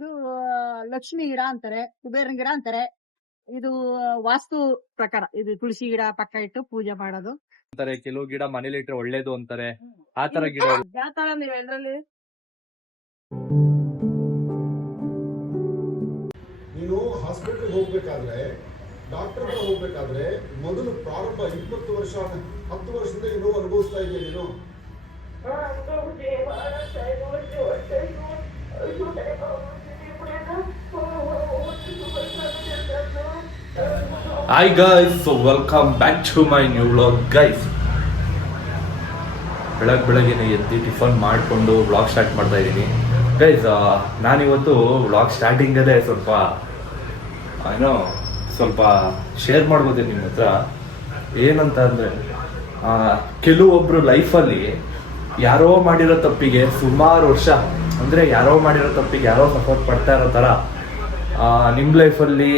ಇದು ಲಕ್ಷ್ಮಿ ಗಿಡ ಅಂತಾರೆ, ಕುಬೇರನ ಗಿಡ ಅಂತಾರೆ. ಇದು ವಾಸ್ತು ಪ್ರಕಾರ ಇದು ತುಳಸಿ ಗಿಡ ಪಕ್ಕ ಇಟ್ಟು ಪೂಜೆ ಮಾಡೋದು ಅಂತಾರೆ. ಕೆಲವು ಗಿಡ ಮನೇಲಿ ಇಟ್ರೆ ಒಳ್ಳೇದು ಅಂತಾರೆ. ಆ ತರ ಗಿಡ ಯಾವ ತರ ನೀವು ಎದ್ರಲ್ಲಿ ನೀನು ಹಾಸ್ಪಿಟಲ್ ಹೋಗ್ಬೇಕಾದ್ರೆ ಡಾಕ್ಟರ್ ಹತ್ರ ಹೋಗ್ಬೇಕಾದ್ರೆ ಮೊದಲು ಪ್ರಾರಂಭ 20 ವರ್ಷ 10 ವರ್ಷದಿಂದ ಏನೋ ಅನುಭವಿಸ್ತಾ ಇದೆಯಾ ನೀನು? Hi guys, so welcome back to my new vlog guys. ಬೆಳಗ್ಗೆ ಎದ್ದು ಟಿಫನ್ ಮಾಡಿಕೊಂಡು ವ್ಲಾಗ್ ಸ್ಟಾರ್ಟ್ ಮಾಡ್ತಾ ಇದ್ದೀನಿ ಗೈಸ್. ನಾನಿವತ್ತು ವ್ಲಾಗ್ ಸ್ಟಾರ್ಟಿಂಗಲ್ಲೇ ಸ್ವಲ್ಪ ಶೇರ್ ಮಾಡ್ಬೋದು ನಿಮ್ಮ ಹತ್ರ. ಏನಂತ ಅಂದರೆ, ಕೆಲವೊಬ್ಬರು ಲೈಫಲ್ಲಿ ಯಾರೋ ಮಾಡಿರೋ ತಪ್ಪಿಗೆ ಸುಮಾರು ವರ್ಷ, ಅಂದರೆ ಯಾರೋ ಮಾಡಿರೋ ತಪ್ಪಿಗೆ ಯಾರೋ ಸಪೋರ್ಟ್ ಪಡ್ತಾ ಇರೋ ಥರ ನಿಮ್ಮ ಲೈಫಲ್ಲಿ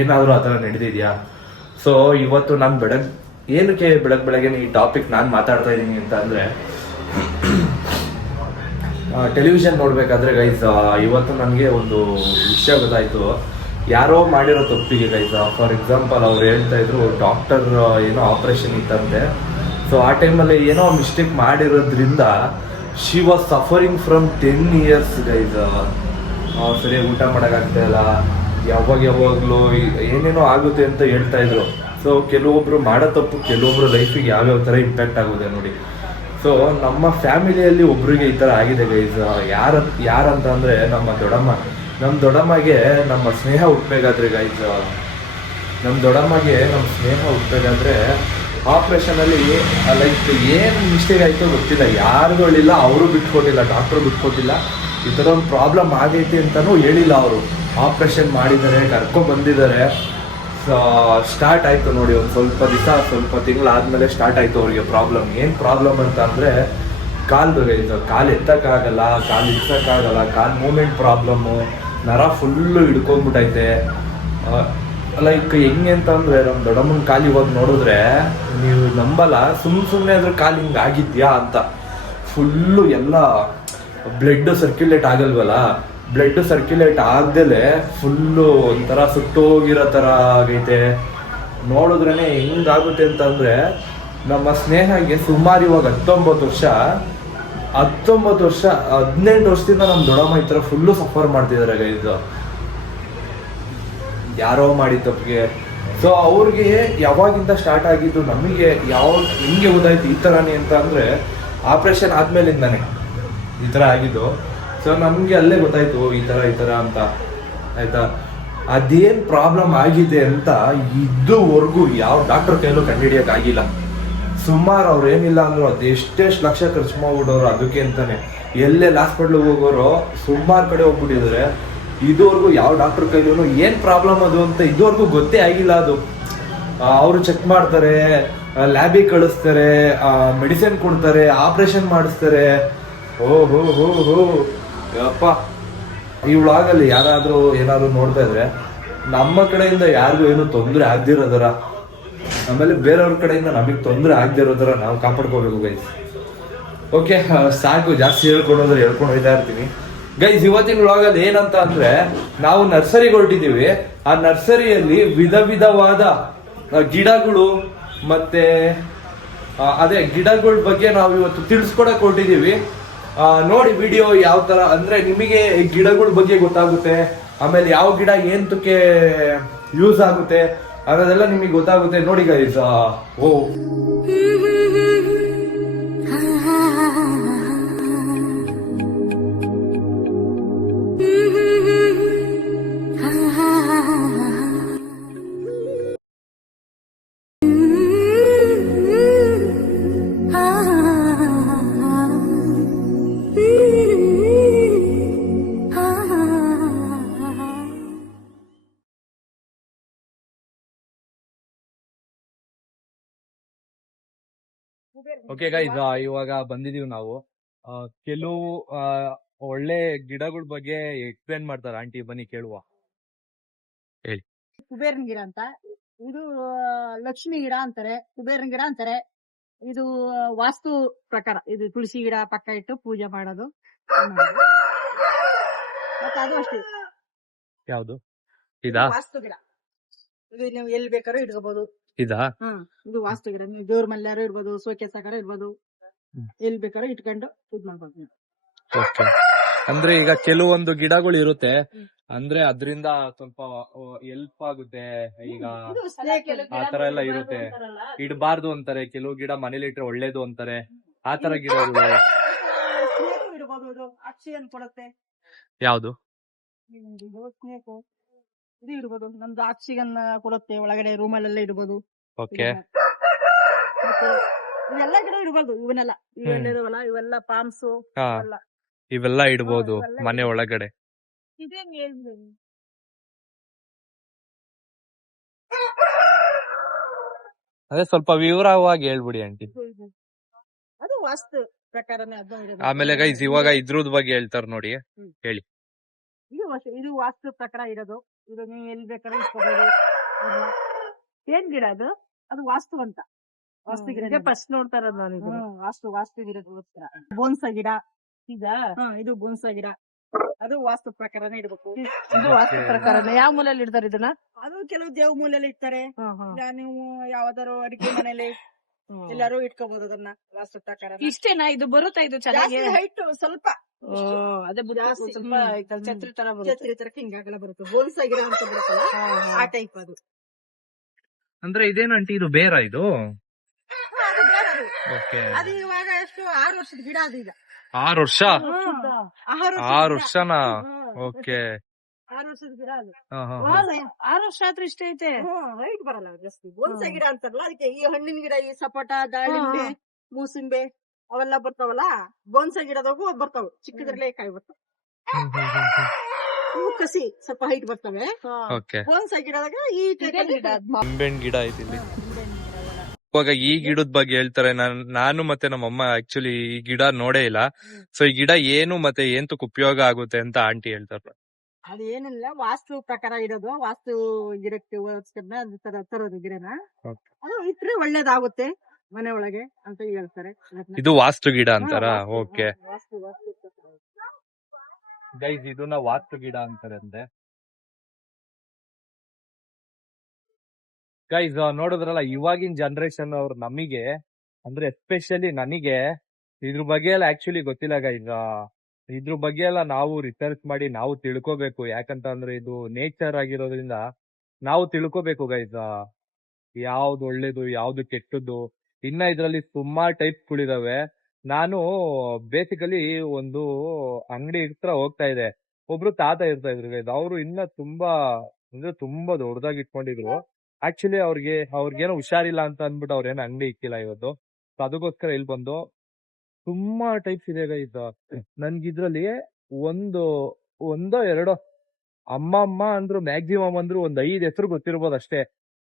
ಏನಾದರೂ ಆ ಥರ ನಡೆದಿದೆಯಾ? ಸೊ ಇವತ್ತು ನಾನು ಏನಕ್ಕೆ ಬೆಳಗ್ಗೆ ಈ ಟಾಪಿಕ್ ನಾನು ಮಾತಾಡ್ತಾ ಇದ್ದೀನಿ ಅಂತ ಅಂದರೆ, ಟೆಲಿವಿಷನ್ ನೋಡಬೇಕಾದ್ರೆ ಗೈಸ್ ಇವತ್ತು ನನಗೆ ಒಂದು ವಿಷಯ ಗೊತ್ತಾಯಿತು. ಯಾರೋ ಮಾಡಿರೋ ತಪ್ಪಿಗೆ ಗೈಸ್, ಫಾರ್ ಎಕ್ಸಾಂಪಲ್ ಅವ್ರು ಹೇಳ್ತಾ ಇದ್ರು ಡಾಕ್ಟರ್ ಏನೋ ಆಪ್ರೇಷನ್ ಇತ್ತಂತೆ. ಸೊ ಆ ಟೈಮಲ್ಲಿ ಏನೋ ಮಿಸ್ಟೇಕ್ ಮಾಡಿರೋದ್ರಿಂದ she was suffering from 10 years guys. ಸರಿಯಾಗಿ ಊಟ ಮಾಡೋಕ್ಕಾಗ್ತಾ ಇಲ್ಲ, ಯಾವಾಗಲೂ ಏನೇನೋ ಆಗುತ್ತೆ ಅಂತ ಹೇಳ್ತಾ ಇದ್ರು. ಸೊ ಕೆಲವೊಬ್ರು ಮಾಡೋ ತಪ್ಪು ಕೆಲವೊಬ್ರು ಲೈಫಿಗೆ ಯಾವ್ಯಾವ ಥರ ಇಂಪ್ಯಾಕ್ಟ್ ಆಗುತ್ತೆ ನೋಡಿ. ಸೊ ನಮ್ಮ ಫ್ಯಾಮಿಲಿಯಲ್ಲಿ ಒಬ್ರಿಗೆ ಈ ಥರ ಆಗಿದೆ ಗೈಸ್. ಯಾರಂತ ಅಂದರೆ ನಮ್ಮ ದೊಡ್ಡಮ್ಮಗೆ ನಮ್ಮ ಸ್ನೇಹ ಹುಟ್ಟಬೇಕಾದ್ರೆ ಗೈಸ್, ನಮ್ಮ ಸ್ನೇಹ ಹುಟ್ಟಬೇಕಾದ್ರೆ ಆಪ್ರೇಷನಲ್ಲಿ ಲೈಕ್ ಏನು ಮಿಸ್ಟೇಕ್ ಆಯಿತು ಗೊತ್ತಿಲ್ಲ, ಯಾರಿಗೂ ಹೇಳಿಲ್ಲ, ಅವರು ಬಿಟ್ಕೊಟ್ಟಿಲ್ಲ, ಡಾಕ್ಟ್ರು ಬಿಟ್ಕೊಟ್ಟಿಲ್ಲ. ಈ ಥರ ಒಂದು ಪ್ರಾಬ್ಲಮ್ ಆಗೈತಿ ಅಂತಲೂ ಹೇಳಿಲ್ಲ. ಅವರು ಆಪ್ರೇಷನ್ ಮಾಡಿದ್ದಾರೆ, ಬಂದಿದ್ದಾರೆ. ಸ್ಟಾರ್ಟ್ ಆಯಿತು ನೋಡಿ, ಒಂದು ಸ್ವಲ್ಪ ತಿಂಗಳಾದಮೇಲೆ ಸ್ಟಾರ್ಟ್ ಆಯಿತು ಅವ್ರಿಗೆ ಪ್ರಾಬ್ಲಮ್. ಏನು ಪ್ರಾಬ್ಲಮ್ ಅಂತ ಅಂದರೆ, ಕಾಲು ಎತ್ತಕ್ಕಾಗಲ್ಲ, ಕಾಲು ಇಡ್ಸೋಕ್ಕಾಗಲ್ಲ, ಕಾಲು ಮೂಮೆಂಟ್ ಪ್ರಾಬ್ಲಮ್ಮು, ನರ ಫುಲ್ಲು ಹಿಡ್ಕೊಂಡ್ಬಿಟ್ಟೈತೆ. ಲೈಕ್ ಹೆಂಗೆ ಅಂತಂದರೆ, ನಮ್ಮ ದೊಡ್ಡಮ್ಮನ ಕಾಲು ಇವಾಗ ನೋಡಿದ್ರೆ ನೀವು ನಂಬಲ್ಲ, ಸುಮ್ಮನೆ ಅದ್ರ ಕಾಲು ಹಿಂಗೆ ಆಗಿದ್ಯಾ ಅಂತ. ಫುಲ್ಲು ಎಲ್ಲ ಬ್ಲಡ್ ಸರ್ಕ್ಯುಲೇಟ್ ಆಗಲ್ವಲ್ಲ, ಬ್ಲಡ್ ಸರ್ಕ್ಯುಲೇಟ್ ಆಗ್ದಲೇ ಫುಲ್ಲು ಒಂಥರ ಸುಟ್ಟೋಗಿರೋ ಥರ ಆಗೈತೆ. ನೋಡಿದ್ರೇ ಹೆಂಗಾಗುತ್ತೆ ಅಂತಂದರೆ, ನಮ್ಮ ಸ್ನೇಹಗೆ ಸುಮಾರು ಇವಾಗ 19 ವರ್ಷ 18 ವರ್ಷದಿಂದ ನಮ್ಮ ದೊಡ್ಡಮ್ಮ ಈ ಥರ ಫುಲ್ಲು ಸಫರ್ ಮಾಡ್ತಿದ್ದಾರೆ ಗೈಸ್, ಯಾರೋ ಮಾಡಿ ತಪ್ಪಿಗೆ. ಸೊ ಅವ್ರಿಗೆ ಯಾವಾಗಿಂದ ಸ್ಟಾರ್ಟ್ ಆಗಿದ್ದು, ನಮಗೆ ಹಿಂಗೆ ಗೊತ್ತಾಯ್ತು ಈ ಥರನೇ ಅಂತ ಅಂದರೆ, ಆಪ್ರೇಷನ್ ಆದಮೇಲಿಂದಾನೆ ಈ ಥರ ಆಗಿದ್ದು. ಸೊ ನಮಗೆ ಅಲ್ಲೇ ಗೊತ್ತಾಯ್ತು ಈ ಥರ ಅಂತ, ಆಯಿತಾ. ಅದೇನು ಪ್ರಾಬ್ಲಮ್ ಆಗಿದೆ ಅಂತ ಇದುವರೆಗೂ ಯಾವ ಡಾಕ್ಟರ್ ಕೈಲೂ ಕಂಡುಹಿಡಿಯೋಕ್ಕಾಗಿಲ್ಲ. ಸುಮಾರು ಅವ್ರು ಏನಿಲ್ಲ ಅಂದರು ಅದೆಷ್ಟೆಷ್ಟು ಲಕ್ಷ ಖರ್ಚು ಮಾಡ್ಬಿಡೋರು ಅದಕ್ಕೆ ಅಂತಾನೆ. ಎಲ್ಲೆಲ್ಲಿ ಹಾಸ್ಪಿಟ್ಲಿಗೆ ಹೋಗೋರು ಸುಮಾರು ಕಡೆ ಹೋಗ್ಬಿಟ್ಟಿದ್ದಾರೆ. ಇದುವರೆಗೂ ಯಾವ ಡಾಕ್ಟರ್ ಕೈಲೂ ಏನು ಪ್ರಾಬ್ಲಮ್ ಅದು ಅಂತ ಇದುವರೆಗೂ ಗೊತ್ತೇ ಆಗಿಲ್ಲ. ಅದು ಅವರು ಚೆಕ್ ಮಾಡ್ತಾರೆ, ಲ್ಯಾಬಿಗೆ ಕಳಿಸ್ತಾರೆ, ಮೆಡಿಸಿನ್ ಕೊಡ್ತಾರೆ, ಆಪ್ರೇಷನ್ ಮಾಡಿಸ್ತಾರೆ. ಹೋ ಯಪ್ಪ. ಈ ವ್ಲಾಗಲ್ಲಿ ಏನಾದರೂ ನೋಡ್ತಾ ಇದ್ರೆ ನಮ್ಮ ಕಡೆಯಿಂದ ಯಾರಿಗೂ ಏನು ತೊಂದರೆ ಆಗದಿರೋದರ, ಆಮೇಲೆ ಬೇರೆಯವ್ರ ಕಡೆಯಿಂದ ನಮಗೆ ತೊಂದರೆ ಆಗದಿರೋದರ ನಾವು ಕಾಪಾಡ್ಕೋಬೇಕು ಗೈಸ್. ಓಕೆ, ಸಾಕು, ಜಾಸ್ತಿ ಹೇಳ್ಕೊಂಡು ಹೋಗ್ತಾ ಇರ್ತೀನಿ ಗೈಸ್. ಇವತ್ತಿನ ವ್ಲಾಗಲ್ಲಿ ಏನಂತ ಅಂದರೆ, ನಾವು ನರ್ಸರಿಗೆ ಹೊರಟಿದ್ದೀವಿ. ಆ ನರ್ಸರಿಯಲ್ಲಿ ವಿಧವಾದ ಗಿಡಗಳು ಮತ್ತೆ ಅದೇ ಗಿಡಗಳ ಬಗ್ಗೆ ನಾವು ಇವತ್ತು ತಿಳಿಸ್ಕೊಡಕ್ಕೆ ಹೊರಟಿದ್ದೀವಿ. ನೋಡಿ ವಿಡಿಯೋ ಯಾವ ಥರ ಅಂದರೆ ನಿಮಗೆ ಗಿಡಗಳ ಬಗ್ಗೆ ಗೊತ್ತಾಗುತ್ತೆ, ಆಮೇಲೆ ಯಾವ ಗಿಡ ಏನಕ್ಕೆ ಯೂಸ್ ಆಗುತ್ತೆ ಅನ್ನೋದೆಲ್ಲ ನಿಮಗೆ ಗೊತ್ತಾಗುತ್ತೆ. ನೋಡಿ ಗೈಸ್. ಓಕೆ ಗೈಸ್, ಇವಾಗ ಬಂದಿದೀವಿ ನಾವು. ಕೆಲವು ಒಳ್ಳೆ ಗಿಡಗಳ ಬಗ್ಗೆ ಎಕ್ಸ್ಪ್ಲೇನ್ ಮಾಡ್ತಾರೆ ಆಂಟಿ, ಬನ್ನಿ ಕೇಳುವ. ಹೇಳಿ. ಕುಬೇರನ ಗಿಡ ಅಂತ, ಇದು ಲಕ್ಷ್ಮಿ ಗಿಡ ಅಂತಾರೆ, ಕುಬೇರನ ಗಿಡ ಅಂತಾರೆ. ಇದು ವಾಸ್ತು ಪ್ರಕಾರ ಇದು ತುಳಸಿ ಗಿಡ ಪಕ್ಕ ಇಟ್ಟು ಪೂಜೆ ಮಾಡೋದು. ಮತ್ತೆ ಅದು ಅಷ್ಟೇ. ಯಾವ್ದು ಇದು ಇದಾ ವಾಸ್ತು ಗಿಡ. ಇದು ನೀವು ಎಲ್ಲಿ ಬೇಕಾದ್ರೂ ಇಟ್ಕೋಬಹುದು. ಇದಾ ಇದು ವಾಸ್ತು ಗಿಡ. ನೀವು ದೇವ್ರ ಮಲ್ಯಾರು ಇರ್ಬೋದು, ಸೋಕೇಸ್ ಆಕಾರ ಇರ್ಬೋದು, ಎಲ್ಲಿ ಬೇಕಾದ್ರೂ ಇಟ್ಕೊಂಡು ಇದ್ ಮಾಡ್ಬೋದು ನೀವು. ಓಕೆ. ಅಂದ್ರೆ ಈಗ ಕೆಲವೊಂದು ಗಿಡಗಳು ಇರುತ್ತೆ, ಅಂದ್ರೆ ಅದ್ರಿಂದ ಸ್ವಲ್ಪ ಹೆಲ್ಪ್ ಆಗುತ್ತೆ. ಈಗ ಇದು snake ಆ ತರ ಎಲ್ಲ ಇರುತ್ತೆ, ಇಡಬಾರ್ದು ಅಂತಾರೆ. ಕೆಲವು ಗಿಡ ಮನೇಲಿ ಇಟ್ರೆ ಒಳ್ಳೇದು ಅಂತಾರೆ. ಆ ತರ ಗಿಡಗಳು snake ಇಡ್ಬೋದು. ಇದು ಆಕ್ಸಿಜನ್ ಕೊಡುತ್ತೆ. ಯಾವ್ದು? ಇದು snake. ಇದು ಇಡ್ಬೋದು, ನಮ್ದು ಆಕ್ಸಿಜನ್ ಕೊಡುತ್ತೆ. ಒಳಗಡೆ ರೂಮಲ್ಲೆಲ್ಲ ಇಡ್ಬೋದು. ಓಕೆ. ಮತ್ತೆ ಇವೆಲ್ಲ ಗಿಡ ಇಡ್ಬೋದು. ಇವನ್ನೆಲ್ಲ ಇವೆಲ್ಲ ಇದಾವಲ್ಲ, ಇವೆಲ್ಲ ಪಾಮ್ಸು ಹಾ, ಎಲ್ಲ. ಇವೆಲ್ಲ ಇಡ್ಬೋದು ಇವೆಲ್ಲ ಮನೆ ಒಳಗಡೆ. ಇದೇನ್ ಹೇಳಿದ್ರು? ಅದೇ ಸ್ವಲ್ಪ ವಿವರವಾಗಿ ಹೇಳ್ಬಿಡಿ ಆಂಟಿ. ಅದು ವಾಸ್ತು ಪ್ರಕಾರನೇ ಅದನ್ನ ಇಡೋದು. ಆಮೇಲೆ ಗೈಸ್ ಇವಾಗ ಇದ್ರದ್ ಬಗ್ಗೆ ಹೇಳ್ತಾರ ನೋಡಿ, ಹೇಳಿ. ಇದು ವಾಸ್ತು ಪ್ರಕಾರ ಇರೋದು. ಇದು ನೀವು ಎಲ್ಲಿ ಬೇಕಾದ್ರೂ ಇಟ್ಕೋಬಹುದು. ಏನ್ ಗಿಡ ಅದು? ಅದು ವಾಸ್ತು ಅಂತ. ವಾಸ್ತು ಗಿಡ ಫಸ್ಟ್ ನೋಡ್ತಾ ಇರೋದು ನಾನು. ವಾಸ್ತು ಗಿಡಗೋಸ್ಕರ ಬೋನ್ಸ ಗಿಡ. ಇದು ಬೋನ್ಸ ಗಿಡ. ಅದು ವಾಸ್ತು ಪ್ರಕಾರನೇ ಇಡ್ಬೇಕು. ಇದು ವಾಸ್ತು ಪ್ರಕಾರನೇ. ಯಾವ ಮೂಲೆಯಲ್ಲಿ ಇಡ್ತಾರೆ ಇದನ್ನ? ಅದು ಕೆಲವು ದೇವ್ ಮೂಲೆಯಲ್ಲಿ ಇಡ್ತಾರೆ. ಇಲ್ಲ ನೀವು ಯಾವ್ದಾರು ಅಡಿಗೆ ಮನೇಲಿ ಎಲ್ಲಾರು ಇಟ್ಕೋಬಹುದು ಅದನ್ನ ವಾಸ್ತು ಪ್ರಕಾರ. ಇಷ್ಟೇನಾ ಇದು ಬರುತ್ತಾ? ಇದು ಚೆನ್ನಾಗಿ ಹೈಟ್ ಸ್ವಲ್ಪ ಅದೇ ಜಾಸ್ತಿ. ಸ್ವಲ್ಪ ಛತ್ರಿ ತರ ಬರುತ್ತೆ. ಛತ್ರಿ ತರ ಹಿಂಗಾಗಲ್ಲ ಬರುತ್ತೆ. ಬೋನ್ಸ ಗಿಡ ಅಂತ ಬರುತ್ತಲ್ಲ, ಆ ಟೈಪ್ ಅದು. ಅಂದ್ರೆ ಇದೇನಂಟಿ, ಇದು ಬೇರ ಇದು? ಅದು ಬೇರೆ ಅದು. ಓಕೆ. ಅದು ಇವಾಗ ಎಷ್ಟು 6 ವರ್ಷದ ಗಿಡ ಅದು ಈಗ. 6 ವರ್ಷ? 6 ವರ್ಷನಾ? ಓಕೆ. 6 ವರ್ಷದ ಗಿಡ ಅದು. 6 ವರ್ಷ ಆದ್ರೂ ಇಷ್ಟ ಐತೆ. ಹೈಟ್ ಬರಲ್ಲ ಜಾಸ್ತಿ. ಬೋನ್ಸ ಗಿಡ ಅಂತಾರಲ್ಲ ಅದಕ್ಕೆ. ಈ ಹಣ್ಣಿನ ಗಿಡ, ಈ ಸಪೋಟ, ದಾಳಿಂಬೆ, ಮೂಸಂಬೆ ಅವೆಲ್ಲ ಬರ್ತಾವಲ್ಲ, ಬೋನ್ಸ ಗಿಡದಾಗೂ ಬರ್ತಾವ. ಚಿಕ್ಕದ್ರಲ್ಲೇ ಕಾಯಿ ಬರ್ತಾವ. ಇವು ಕಸಿ ಸ್ವಲ್ಪ ಹೈಟ್ ಬರ್ತವೆ. ಓಕೆ. ಬೋನ್ಸ ಗಿಡದಾಗ ಈ type ಗಿಡ. ನಿಂಬೆಹಣ್ಣು ಗಿಡ ಐತಿ ಇಲ್ಲಿ. ಇವಾಗ ಈ ಗಿಡದ ಬಗ್ಗೆ ಹೇಳ್ತಾರೆ. ನಾನು ಮತ್ತೆ ನಮ್ಮಮ್ಮ ಆಕ್ಚುಲಿ ಈ ಗಿಡ ನೋಡೇ ಇಲ್ಲ. ಸೊ ಈ ಗಿಡ ಏನು ಮತ್ತೆ ಏಂತಕ್ ಉಪಯೋಗ ಆಗುತ್ತೆ ಅಂತ ಆಂಟಿ ಹೇಳ್ತಾರೆ. ಅದು ಏನಿಲ್ಲ, ವಾಸ್ತು ಪ್ರಕಾರ ಇರೋದು. ವಾಸ್ತು ಗಿಡಕ್ಕೆ ತರೋದು ಗಿಡನ. ಅದು ಇಟ್ರೆ ಒಳ್ಳೇದಾಗುತ್ತೆ ಮನೆ ಒಳಗೆ ಅಂತ ಹೇಳ್ತಾರೆ. ಇದು ವಾಸ್ತು ಗಿಡ ಅಂತಾರ? ಓಕೆ ವಾಸ್ತು ಪ್ರಕಾರ. ಗೈಸ್ ಇದನ್ನ ವಾಸ್ತು ಗಿಡ ಅಂತಾರೆ ಅಂತೆ. ಗೈಸ್ ನೋಡಿದ್ರಲ್ಲ, ಇವಾಗಿನ ಜನರೇಷನ್ ಅವ್ರು ನಮಗೆ, ಅಂದ್ರೆ ಎಸ್ಪೆಷಲಿ ನನಗೆ ಇದ್ರ ಬಗ್ಗೆ ಎಲ್ಲ ಆಕ್ಚುಲಿ ಗೊತ್ತಿಲ್ಲ ಗೈಸ್. ಇದ್ರ ಬಗ್ಗೆ ಎಲ್ಲ ನಾವು ರಿಸರ್ಚ್ ಮಾಡಿ ನಾವು ತಿಳ್ಕೋಬೇಕು. ಯಾಕಂತ ಅಂದ್ರೆ ಇದು ನೇಚರ್ ಆಗಿರೋದ್ರಿಂದ ನಾವು ತಿಳ್ಕೋಬೇಕು ಗೈಸ್, ಯಾವ್ದು ಒಳ್ಳೇದು ಯಾವ್ದು ಕೆಟ್ಟದ್ದು. ಇನ್ನ ಇದ್ರಲ್ಲಿ ಸುಮಾರು ಟೈಪ್ಗಳಿದಾವೆ. ನಾನು ಬೇಸಿಕಲಿ ಒಂದು ಅಂಗಡಿ ಹತ್ರ ಹೋಗ್ತಾ ಇದೆ. ಒಬ್ರು ತಾತ ಇರ್ತಾ ಇದ್ರು ಗೈಸ್. ಅವ್ರು ಇನ್ನ ತುಂಬಾ ಅಂದ್ರೆ ತುಂಬಾ ದೊಡ್ಡದಾಗಿ ಇಟ್ಕೊಂಡಿದ್ರು. ಆಕ್ಚುಲಿ ಅವ್ರಿಗೇನೋ ಹುಷಾರಿಲ್ಲ ಅಂತ ಅಂದ್ಬಿಟ್ಟು ಅವ್ರೇನೋ ಅಂಗಡಿ ಇಕ್ಕಿಲ್ಲ ಇವತ್ತು. ಸೊ ಅದಕ್ಕೋಸ್ಕರ ಇಲ್ಲಿ ಬಂದು ತುಂಬಾ ಟೈಪ್ಸ್ ಇದೆ ಗೈಸ್. ನನ್ಗಿದ್ರಲ್ಲಿ ಒಂದೋ ಎರಡೋ ಅಮ್ಮ ಅಂದ್ರು ಮ್ಯಾಕ್ಸಿಮಮ್ ಅಂದ್ರು ಒಂದ್ 5 ಹೆಸರು ಗೊತ್ತಿರ್ಬೋದು ಅಷ್ಟೇ.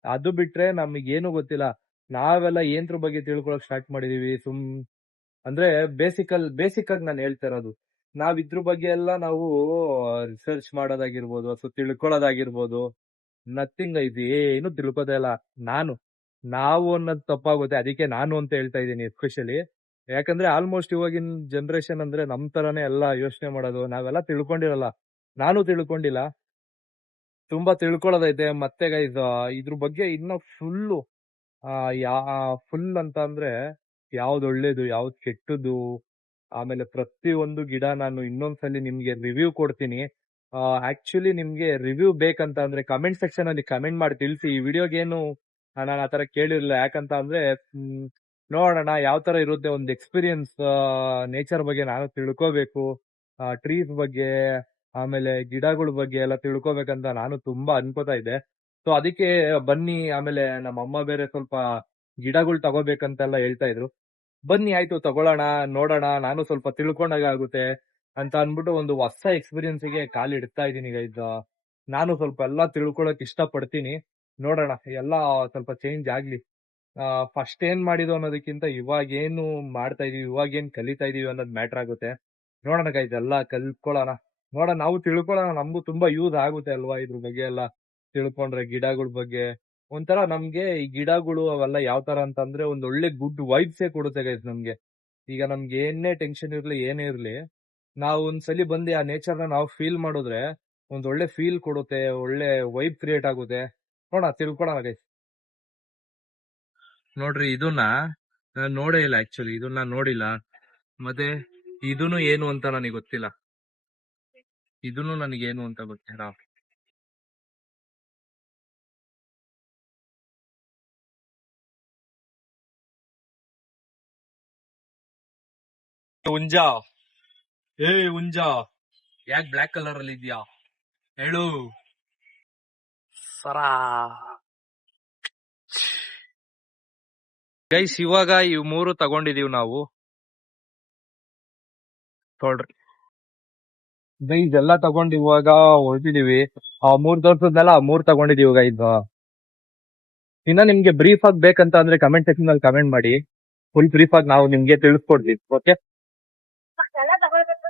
ಅದು ಬಿಟ್ರೆ ನಮಗೇನು ಗೊತ್ತಿಲ್ಲ. ನಾವೆಲ್ಲ ಏನ್ರ ಬಗ್ಗೆ ತಿಳ್ಕೊಳಕ್ ಸ್ಟಾರ್ಟ್ ಮಾಡಿದೀವಿ. ಅಂದ್ರೆ ಬೇಸಿಕ್ ಆಗಿ ನಾನು ಹೇಳ್ತಾ ಇರೋದು. ನಾವ್ ಇದ್ರ ಬಗ್ಗೆ ಎಲ್ಲ ನಾವು ರಿಸರ್ಚ್ ಮಾಡೋದಾಗಿರ್ಬೋದು, ಸೊ ತಿಳ್ಕೊಳ್ಳೋದಾಗಿರ್ಬೋದು, ನಥಿಂಗ್ ಐತಿ. ಏನು ತಿಳ್ಕೋದೇ ಇಲ್ಲ. ನಾವು ಅನ್ನೋದು ತಪ್ಪಾಗುತ್ತೆ. ಅದಕ್ಕೆ ನಾನು ಅಂತ ಹೇಳ್ತಾ ಇದ್ದೀನಿ ಎಸ್ಪೆಷಲಿ. ಯಾಕಂದ್ರೆ ಆಲ್ಮೋಸ್ಟ್ ಇವಾಗಿನ ಜನರೇಷನ್ ಅಂದ್ರೆ ನಮ್ ತರಾನೇ ಎಲ್ಲ ಯೋಚನೆ ಮಾಡೋದು. ನಾವೆಲ್ಲ ತಿಳ್ಕೊಂಡಿರಲ್ಲ. ನಾನು ತಿಳ್ಕೊಂಡಿಲ್ಲ. ತುಂಬಾ ತಿಳ್ಕೊಳ್ಳೋದೈತೆ. ಮತ್ತೆ ಗೈಸ್ ಇದ್ರ ಬಗ್ಗೆ ಇನ್ನ ಫುಲ್ ಅಂತ ಅಂದ್ರೆ ಯಾವ್ದು ಒಳ್ಳೇದು ಯಾವ್ದು ಕೆಟ್ಟದ್ದು, ಆಮೇಲೆ ಪ್ರತಿಯೊಂದು ಗಿಡ ನಾನು ಇನ್ನೊಂದ್ಸಲಿ ನಿಮ್ಗೆ ರಿವ್ಯೂ ಕೊಡ್ತೀನಿ. ಆಕ್ಚುಲಿ ನಿಮ್ಗೆ ರಿವ್ಯೂ ಬೇಕಂತ ಅಂದ್ರೆ ಕಮೆಂಟ್ ಸೆಕ್ಷನ್ ಅಲ್ಲಿ ಕಮೆಂಟ್ ಮಾಡಿ ತಿಳಿಸಿ. ಈ ವಿಡಿಯೋಗೇನು ನಾನು ಆತರ ಕೇಳಿರ್ಲಿಲ್ಲ. ಯಾಕಂತ ಅಂದ್ರೆ ನೋಡೋಣ ಯಾವ ತರ ಇರುತ್ತೆ. ಒಂದು ಎಕ್ಸ್ಪೀರಿಯನ್ಸ್ ನೇಚರ್ ಬಗ್ಗೆ ನಾನು ತಿಳ್ಕೋಬೇಕು. ಟ್ರೀಸ್ ಬಗ್ಗೆ ಆಮೇಲೆ ಗಿಡಗಳ ಬಗ್ಗೆ ಎಲ್ಲ ತಿಳ್ಕೊಬೇಕಂತ ನಾನು ತುಂಬಾ ಅನ್ಕೋತಾ ಇದ್ದೆ. ಸೊ ಅದಕ್ಕೆ ಬನ್ನಿ. ಆಮೇಲೆ ನಮ್ಮ ಅಮ್ಮ ಬೇರೆ ಸ್ವಲ್ಪ ಗಿಡಗಳು ತಗೋಬೇಕಂತೆಲ್ಲ ಹೇಳ್ತಾ ಇದ್ರು. ಬನ್ನಿ ಆಯ್ತು ತಗೊಳ್ಳೋಣ, ನೋಡೋಣ, ನಾನು ಸ್ವಲ್ಪ ತಿಳ್ಕೊಂಡಾಗ ಆಗುತ್ತೆ ಅಂತ ಅನ್ಬಿಟ್ಟು ಒಂದು ಹೊಸ ಎಕ್ಸ್ಪೀರಿಯನ್ಸ್ಗೆ ಕಾಲಿಡ್ತಾ ಇದೀನಿ ಗೈಸ್. ನಾನು ಸ್ವಲ್ಪ ಎಲ್ಲ ತಿಳ್ಕೊಳಕ್ ಇಷ್ಟ ಪಡ್ತೀನಿ. ನೋಡೋಣ ಎಲ್ಲ ಸ್ವಲ್ಪ ಚೇಂಜ್ ಆಗ್ಲಿ. ಫಸ್ಟ್ ಏನ್ ಮಾಡಿದ್ವು ಅನ್ನೋದಕ್ಕಿಂತ ಇವಾಗ ಏನು ಮಾಡ್ತಾ ಇದೀವಿ, ಇವಾಗ ಏನ್ ಕಲಿತಾ ಇದೀವಿ ಅನ್ನೋದು ಮ್ಯಾಟರ್ ಆಗುತ್ತೆ. ನೋಡೋಣ ಗೈಸ್, ಎಲ್ಲ ಕಲ್ತ್ಕೊಳ್ಳೋಣ, ನೋಡೋಣ, ನಾವು ತಿಳ್ಕೊಳ್ಳೋಣ. ನಮಗೂ ತುಂಬಾ ಯೂಸ್ ಆಗುತ್ತೆ ಅಲ್ವಾ ಇದ್ರ ಬಗ್ಗೆ ಎಲ್ಲ ತಿಳ್ಕೊಂಡ್ರೆ. ಗಿಡಗಳ ಬಗ್ಗೆ ಒಂಥರ ನಮ್ಗೆ ಈ ಗಿಡಗಳು ಅವೆಲ್ಲ ಯಾವ ತರ ಅಂತಂದ್ರೆ ಒಂದ್ ಒಳ್ಳೆ ಗುಡ್ ವೈಬ್ಸೇ ಕೊಡುತ್ತೆ ಗೈಸ್ ನಮ್ಗೆ. ಈಗ ನಮ್ಗೆ ಏನೇ ಟೆನ್ಷನ್ ಇರ್ಲಿ ಏನೇ ಇರ್ಲಿ, ನಾವು ಒಂದ್ಸಲಿ ಬಂದು ಆ ನೇಚರ್ ನ ನಾವು ಫೀಲ್ ಮಾಡಿದ್ರೆ ಒಂದ್ ಒಳ್ಳೆ ಫೀಲ್ ಕೊಡುತ್ತೆ, ಒಳ್ಳೆ ವೈಬ್ ಕ್ರಿಯೇಟ್ ಆಗುತ್ತೆ. ನೋಡ ತಿಳ್ಕೊಳೋಣ ಗೈಸ್. ನೋಡ್ರಿ ಇದನ್ನ ನಾನು ನೋಡೇ ಇಲ್ಲ, ಆಕ್ಚುಲಿ ಇದನ್ನ ನೋಡಿಲ್ಲ. ಮತ್ತೆ ಇದನ್ನು ಏನು ಅಂತ ನನಗೆ ಗೊತ್ತಿಲ್ಲ, ಇದನ್ನು ನನಗೇನು ಅಂತ ಗೊತ್ತಿಲ್ಲ. ಹುಂಜ, ಹುಂಜ ಯಾಕೆ ಬ್ಲಾಕ್ ಕಲರ್ ಅಲ್ಲಿ ಇದ್ಯಾ ಹೇಳು ಸರಾ. ಗೈಸ್ ಇವಾಗ ಇವ್ 3 ತಗೊಂಡಿದೀವಿ ನಾವು. ನೋಡ್ರಿ ಗೈಸ್ ಎಲ್ಲ ತಗೊಂಡ್ ಇವಾಗ ಹೊರಟಿದೀವಿ. ಆ 3 ತೋರ್ಸದ್ನಲ್ಲ, 3 ತಗೊಂಡಿದೀವಿ ಗೈಸ್. ಇನ್ನ ನಿಮ್ಗೆ ಬ್ರೀಫ್ ಆಗಿ ಬೇಕಂತ ಅಂದ್ರೆ ಕಮೆಂಟ್ ಸೆಕ್ಷನ್ ಅಲ್ಲಿ ಕಮೆಂಟ್ ಮಾಡಿ, ಫುಲ್ ಬ್ರೀಫ್ ಆಗಿ ನಾವು ನಿಮ್ಗೆ ತಿಳಿಸ್ಕೊಡ್ತೀವಿ. ಓಕೆ, ಎಲ್ಲ ತಗೊಳ್ಬೇಕು.